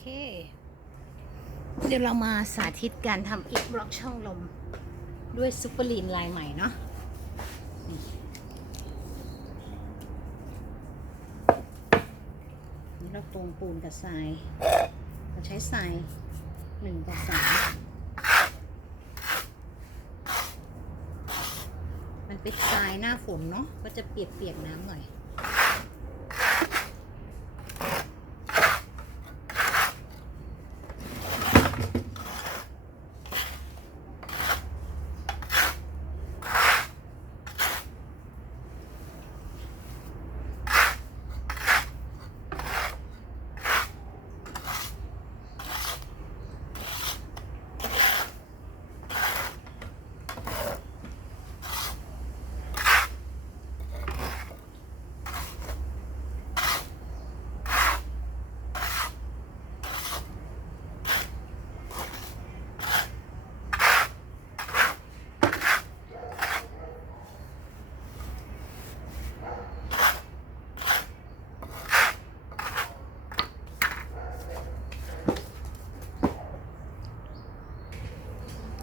เค เดี๋ยวเรามาสาธิตการทำอีกบล็อกช่องลม ด้วยซุปเปอร์ลีนลายใหม่เนาะนี่นี่เราตรงปูนกับทราย เราใช้ทรายหนึ่งต่อสามมันเป็นทรายหน้าฝนเนาะ ก็จะเปียกๆน้ำหน่อย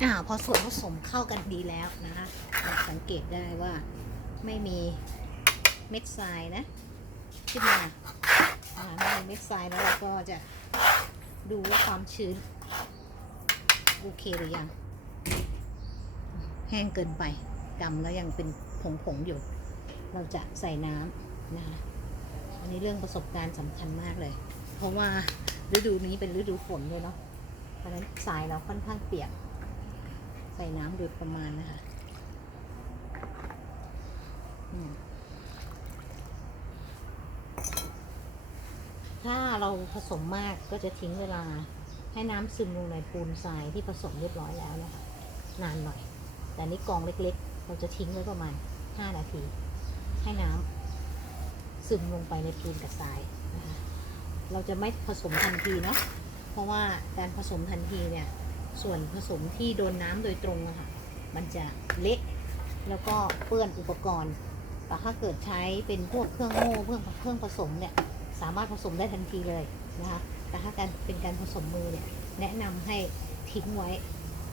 อ่าพอส่วนผสมเข้ากันดีแล้วนะคะสังเกตได้ว่าไม่มีเม็ดทรายนะขึ้นมาไม่มีเม็ดทรายแล้วเราก็จะดูว่าความชื้น โอเคหรือยัง แห้งเกินไปกำแล้วยังเป็นผงๆอยู่ เราจะใส่น้ำนะคะอันนี้เรื่องประสบการณ์สำคัญมากเลย เพราะว่าฤดูนี้เป็นฤดูฝนเลยเนาะเพราะฉะนั้นทรายเราค่อนข้างเปียก ใส่น้ำโดยประมาณนะคะถ้าเราผสมมากก็จะทิ้งเวลาให้น้ำซึมลงในปูนทรายที่ผสมเรียบร้อยแล้วนะคะ นานหน่อย แต่นี่กองเล็กๆ เราจะทิ้งไว้ประมาณ 5 นาที ให้น้ำซึมลงไปในปูนกับทรายนะคะ เราจะไม่ผสมทันทีเนาะเพราะว่าการผสมทันทีเนี่ย ส่วนผสมที่โดนน้ำโดยตรงอะค่ะ มันจะเละแล้วก็เปื้อนอุปกรณ์ แต่ถ้าเกิดใช้เป็นพวกเครื่องโม่เครื่องเครื่องผสมเนี่ยสามารถผสมได้ทันทีเลยนะคะ แต่ถ้าการเป็นการผสมมือเนี่ยแนะนำให้ทิ้งไว้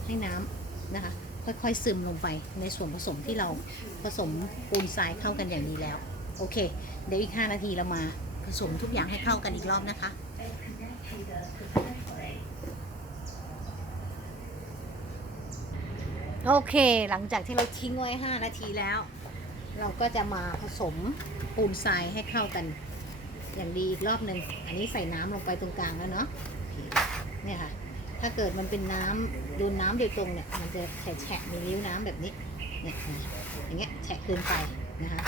ให้น้ำนะคะ ค่อยๆซึมลงไปในส่วนผสมที่เราผสมปูนทรายเข้ากันอย่างดีแล้ว โอเค เดี๋ยวอีก 5 นาทีเรามาผสมทุกอย่างให้เข้ากันอีกรอบนะคะ โอเค หลังจากที่เราทิ้งไว้ 5 นาทีแล้ว เราก็จะมาผสมปูนทรายให้เข้ากัน อย่างดีอีกรอบหนึ่งอันนี้ใส่น้ำลงไปตรงกลางแล้วเนาะเนี่ยค่ะ ถ้าเกิดมันเป็นน้ำโดนน้ำโดยตรงเนี่ย มันจะแฉะมีริ้วน้ำแบบนี้เนี่ยอย่างเงี้ยแฉะเกินไปนะคะ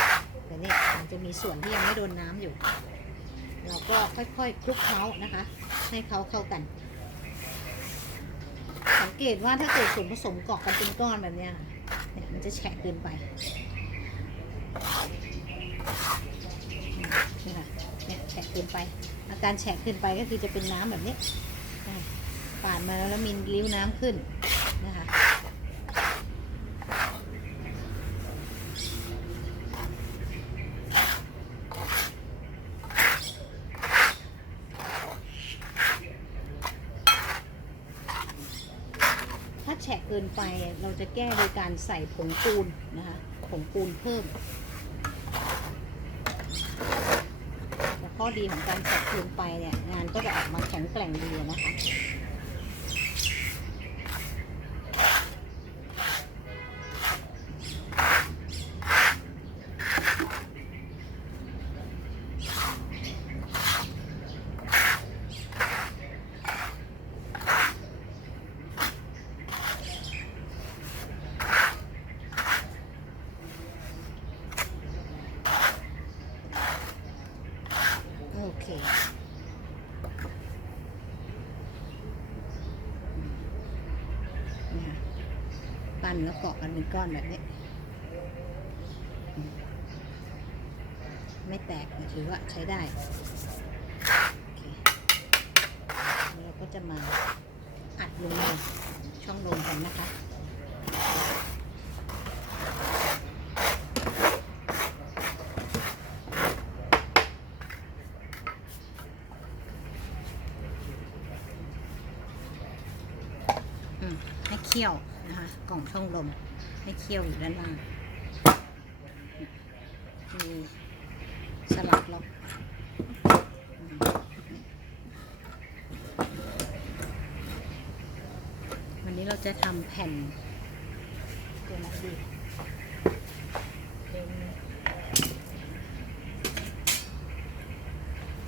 แต่นี่มันจะมีส่วนที่ยังไม่โดนน้ำอยู่ เราก็ค่อยๆคลุกเคล้านะคะ ให้เขาเข้ากัน เกตว่าถ้าเกิดส่วนผสมเกาะกันเป็นก้อนแบบเนี้ยเนี่ยมันจะแฉะเกินไปนี่ค่ะเนี่ยแฉะเกินไป อาการแฉะเกินไปก็คือจะเป็นน้ำแบบนี้อ่าปาดมาแล้วมีริ้วน้ำขึ้นนะคะ ถ้าแฉะเกินไปเราจะแก้โดยการใส่ผงปูนนะคะผงปูนเพิ่มแต่ข้อดีของการแฉะเกินไปเนี่ยงานก็จะออกมาแข็งแกร่งดีนะคะ โอเคนี่ค่ะ ปั้นแล้วเกาะกันเป็นก้อนแบบนี้ ไม่แตกถือว่าใช้ได้เราก็จะมาอัดลงในช่องลมกันนะคะให้เคี่ยว นะคะ กล่องช่องลมให้เคี่ยวอยู่ด้านล่างมีสลับล็อกวันนี้เราจะทำแผ่นตัวไหนดีเป็น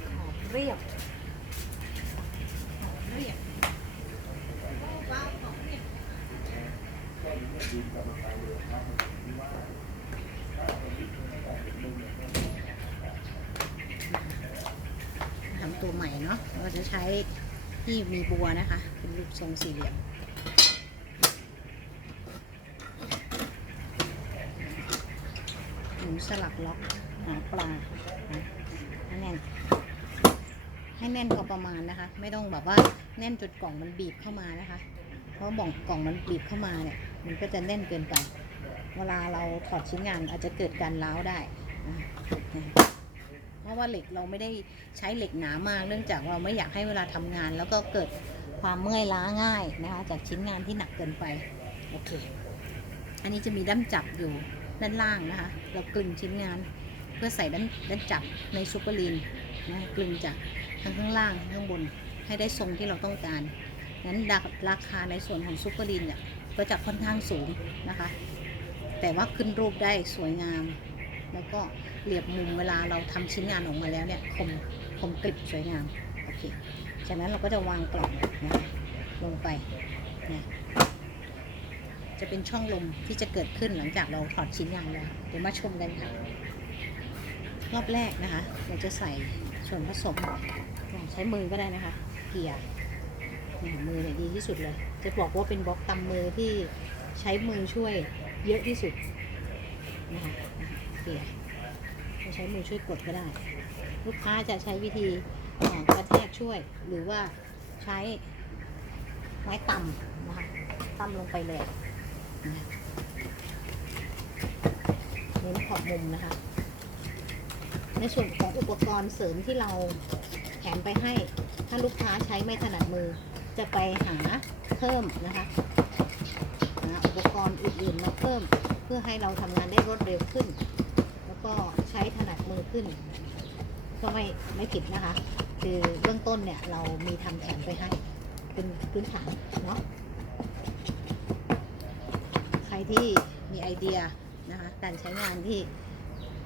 ขอบเรียบขอบเรียบ ทำตัวใหม่เนาะเราจะใช้ ที่มีบัวนะคะ เป็นรูปทรงสี่เหลี่ยมหมุนสลับล็อกหาปลาให้แน่น ให้แน่นพอประมาณนะคะ ไม่ต้องแบบว่าแน่นจนกล่องมันบีบเข้ามานะคะ เพราะบ่องกล่องมันบีบเข้ามาเนี่ย มันก็จะแน่นเกินไป เวลาเราถอดชิ้นงานอาจจะเกิดการร้าวได้ ราะว่าเหล็กเราไม่ได้ใช้เหล็กหนามาก เนื่องจากเราไม่อยากให้เวลาทำงาน แล้วก็เกิดความเมื่อยล้าง่ายนะคะจากชิ้นงานที่หนักเกินไปโอเค อันนี้จะมีด้ามจับอยู่ด้านล่างนะคะ เรากลึงชิ้นงาน เพื่อใส่ด้านด้านจับในซูเปอร์ลีนนะกลึงจากทั้งข้างล่างทั้งข้างบนให้ได้ทรงที่เราต้องการนั้นราคาในส่วนของซูเปอร์ลีนเนี่ยก็จะค่อนข้างสูงนะคะ แต่ว่าขึ้นรูปได้สวยงาม แล้วก็เหลียบมุมเวลาเราทำชิ้นงานออกมาแล้วเนี่ยคมคมกริบสวยงามโอเคจากนั้นเราก็จะวางกล่องนะคะลงไปนี่จะเป็นช่องลมที่จะเกิดขึ้นหลังจากเราถอดชิ้นงานแล้วเดี๋ยวมาชมกันค่ะรอบแรกนะคะเราจะใส่ส่วนผสมใช้มือก็ได้นะคะ เกี่ยนี่มือเนี่ยดีที่สุดเลย จะบอกว่าเป็นบล็อกตำมือที่ใช้มือช่วยเยอะที่สุดนะคะ เกียร์จะใช้มือช่วยกดก็ได้ ลูกค้าจะใช้วิธีเอ่อกระแทกช่วย หรือว่าใช้ไม้ตำนะคะตำลงไปเลยเน้นขอบมุมนะคะ ในส่วนของอุปกรณ์เสริมที่เราแถมไปให้ ถ้าลูกค้าใช้ไม่ถนัดมือ จะไปหาเพิ่มนะคะอุปกรณ์อื่นๆมาเพิ่ม เพื่อให้เราทำงานได้รวดเร็วขึ้น ก็ใช้ถนัดมือขึ้น ก็ไม่ไม่ผิดนะคะ คือเบื้องต้นเนี่ยเรามีทำแถมไปให้เป็นพื้นฐานเนาะใครที่มีไอเดียนะคะการใช้งานที่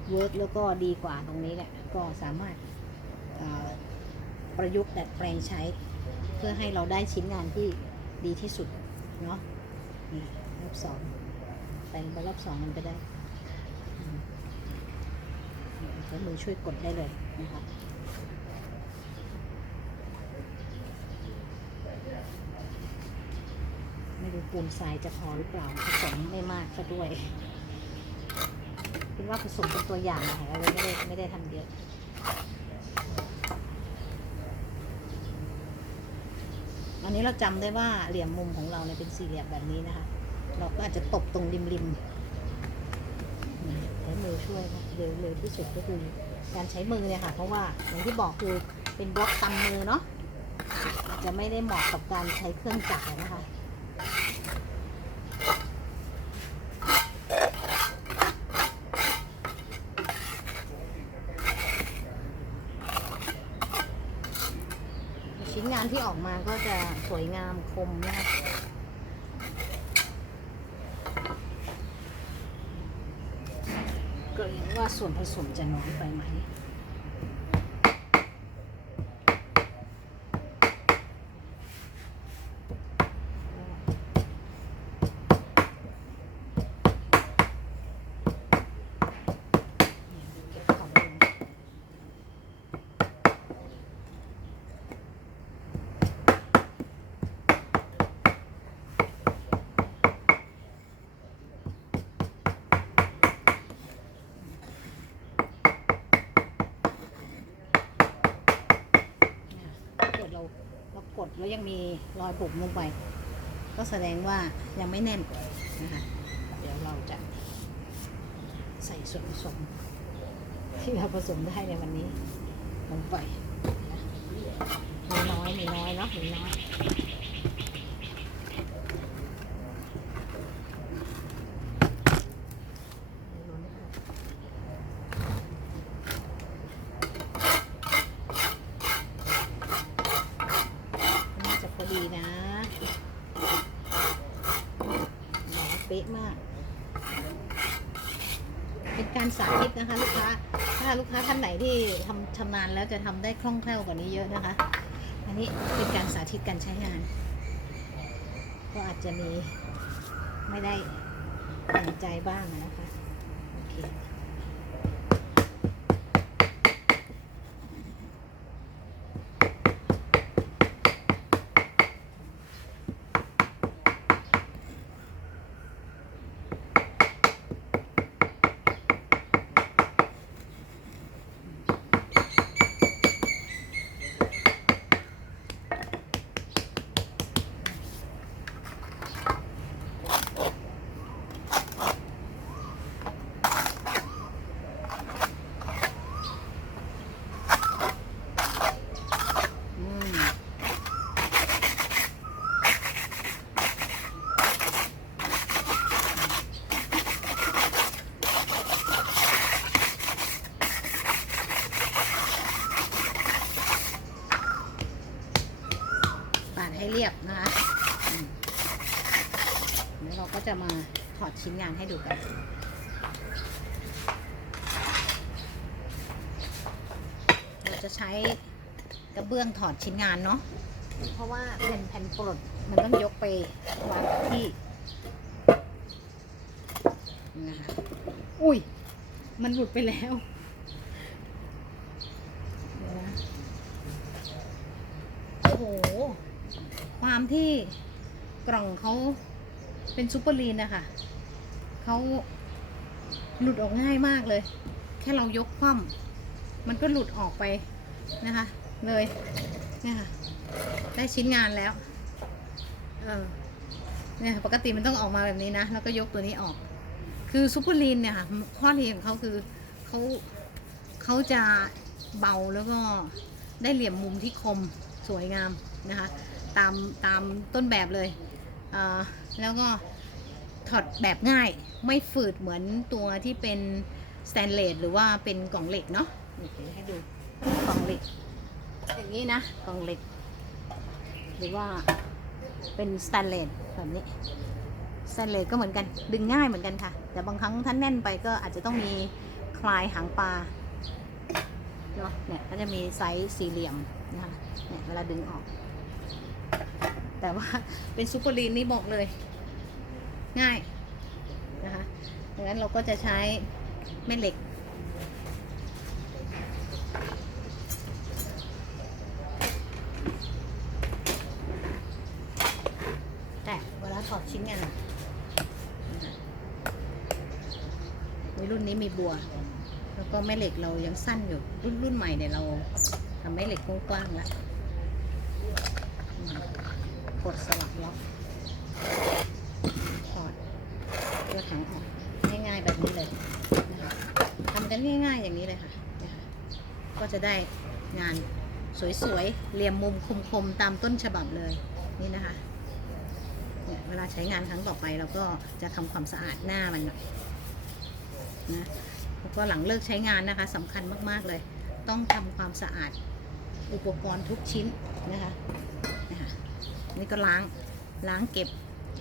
เวิร์กแล้วก็ดีกว่าตรงนี้แหละก็สามารถประยุกต์ดัดแปลงใช้ เพื่อให้เราได้ชิ้นงานที่ดีที่สุดเนาะนี่รอบสองแต่งไปรอบสองมันก็ได้อืม ใช้มือช่วยกดได้เลยนะคะไม่รู้ปูนทรายจะพอหรือเปล่าผสมไม่มากซะด้วยคิดว่าผสมเป็นตัวอย่างนะคะเราไม่ได้ไม่ได้ทำเยอะอันนี้เราจำได้ว่าเหลี่ยมมุมของเราเนี่ยเป็นสี่เหลี่ยมแบบนี้นะคะ เราก็อาจจะตบตรงริมๆือช่วยนะเร็วเร็วที่สุดก็คือการใช้มือเนี่ยค่ะ เพราะว่าอย่างที่บอกคือเป็นบล็อกตำมือเนาะจะไม่ได้เหมาะกับการใช้เครื่องจักรนะคะชิ้นงานที่ออกมาก็จะสวยงามคมนะคะ เกรงว่าส่วนผสมจะน้อยไปไหม เก็บของลง ถ้าเกิดเราเรากดแล้วยัง มีรอยบุ๋มลงไป ก็แสดงว่ายังไม่แน่นนะคะเดี๋ยวเราจะใส่ส่วนผสม ที่เราผสมได้ในวันนี้ลงไปนะมีน้อย มีน้อยเนาะมีน้อย ป๊ะมาก เป็นการสาธิตนะคะลูกค้า ถ้าลูกค้าท่านไหนที่ทำชำนาญแล้วจะทำได้คล่องแคล่วกว่านี้เยอะนะคะ อันนี้เป็นการสาธิตการใช้งาน ก็อาจจะมีไม่ได้ตั้งใจบ้างนะคะ โอเค อืมปาดให้เรียบนะคะอืมแล้วเราก็จะมาถอด ชิ้นงานให้ดูกันเราจะใช้กระเบื้องถอดชิ้นงานเนาะเพราะว่าเป็นแผ่นปลดมันต้องยกไปวางที่นะคะอุ้ย มันหลุดไปแล้วโอ้โห ความที่กล่องเขาเป็นซูเปอร์ลีนนะคะ เขาหลุดออกง่ายมากเลย แค่เรายกคว่ำมันก็หลุดออกไปนะคะ เลยเนี่ยค่ะได้ชิ้นงานแล้วเออเนี่ยปกติมันต้องออกมาแบบนี้นะ แล้วก็ยกตัวนี้ออก คือซูเปอร์ลีนเนี่ยค่ะข้อดีของเขาคือเขาเขาจะเบาแล้วก็ได้เหลี่ยมมุมที่คมสวยงามนะคะ ตามตามต้นแบบเลยอ่าแล้วก็ ถอดแบบง่ายไม่ฝืดเหมือนตัวที่เป็นสแตนเลสหรือว่าเป็นกล่องเหล็กเนาะโอเคให้ดูกล่องเหล็ก อย่างนี้นะกล่องเหล็ก หรือว่าเป็นสแตนเลสแบบนี้สแตนเลสก็เหมือนกันดึงง่ายเหมือนกันค่ะ แต่บางครั้งถ้าแน่นไปก็อาจจะต้องมีคลายหางปลาเนาะเนี่ยก็จะมีไซส์สี่เหลี่ยมนะคะเนี่ยเวลาดึงออก แต่ว่าเป็นซูเปอร์ลีนนี่บอกเลย ง่ายนะคะดังนั้นเราก็จะใช้แม่เหล็ก แต่เวลาถอดชิ้นงานนะคะในรุ่นนี้มีบัว แล้วก็แม่เหล็กเรายังสั้นอยู่ รุ่นรุ่นใหม่เนี่ยเราทำแม่เหล็กกว้างๆแล้วกดสลับล็อกถอดตัวถังออกง่ายๆแบบนี้เลยนะคะทำกันง่ายๆอย่างนี้เลยค่ะนะคะ ก็จะได้งานสวยๆเหลี่ยมมุมคมๆตามต้นฉบับเลยนี่นะคะเนี่ยเวลาใช้งานครั้งต่อไปเราก็จะทำความสะอาดหน้ามันหน่อยนะแล้วก็หลังเลิกใช้งานนะคะสำคัญมากๆเลย ต้องทำความสะอาดอุปกรณ์ทุกชิ้นนะคะนะคะนี่ก็ล้างล้างเก็บ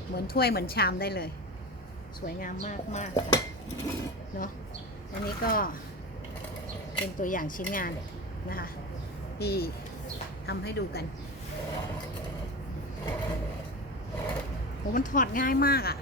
เหมือนถ้วยเหมือนชามได้เลย สวยงามมากมากๆค่ะเนาะอันนี้ก็ เป็นตัวอย่างชิ้นงานนะคะ ที่ทำให้ดูกันโหมันถอดง่ายมากอะ่ะ